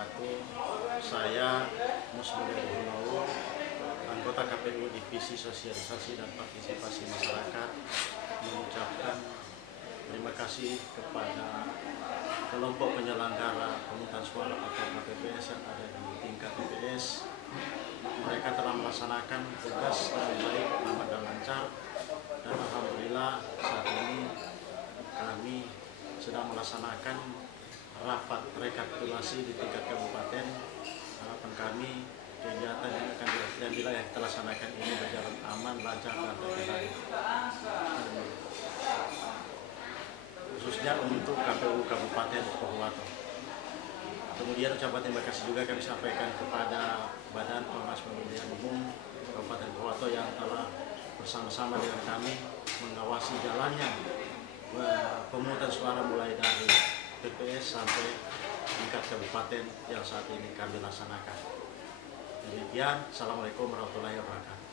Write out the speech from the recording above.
wabarakatuh. Saya Musmudin Gunawan, anggota KPU Divisi Sosialisasi dan Partisipasi Masyarakat, mengucapkan terima kasih kepada kelompok penyelenggara pemungutan suara atau KPPS yang ada di tingkat TPS. Mereka telah melaksanakan tugas dengan baik, aman dan lancar, dan alhamdulillah saat ini kami sedang melaksanakan rapat rekapitulasi di tingkat kabupaten. Harapan kami kegiatan yang dilaksanakan ini berjalan aman, lancar dan terkendali. Khususnya untuk KPU Kabupaten Pohuwato. Kemudian ucapan terima kasih juga kami sampaikan kepada Badan Pengawas Pemilihan Umum Kabupaten Pohuwato yang telah bersama-sama dengan kami mengawasi jalannya pemungutan suara mulai dari TPS sampai tingkat kabupaten yang saat ini kami laksanakan. Demikian, Assalamualaikum warahmatullahi wabarakatuh.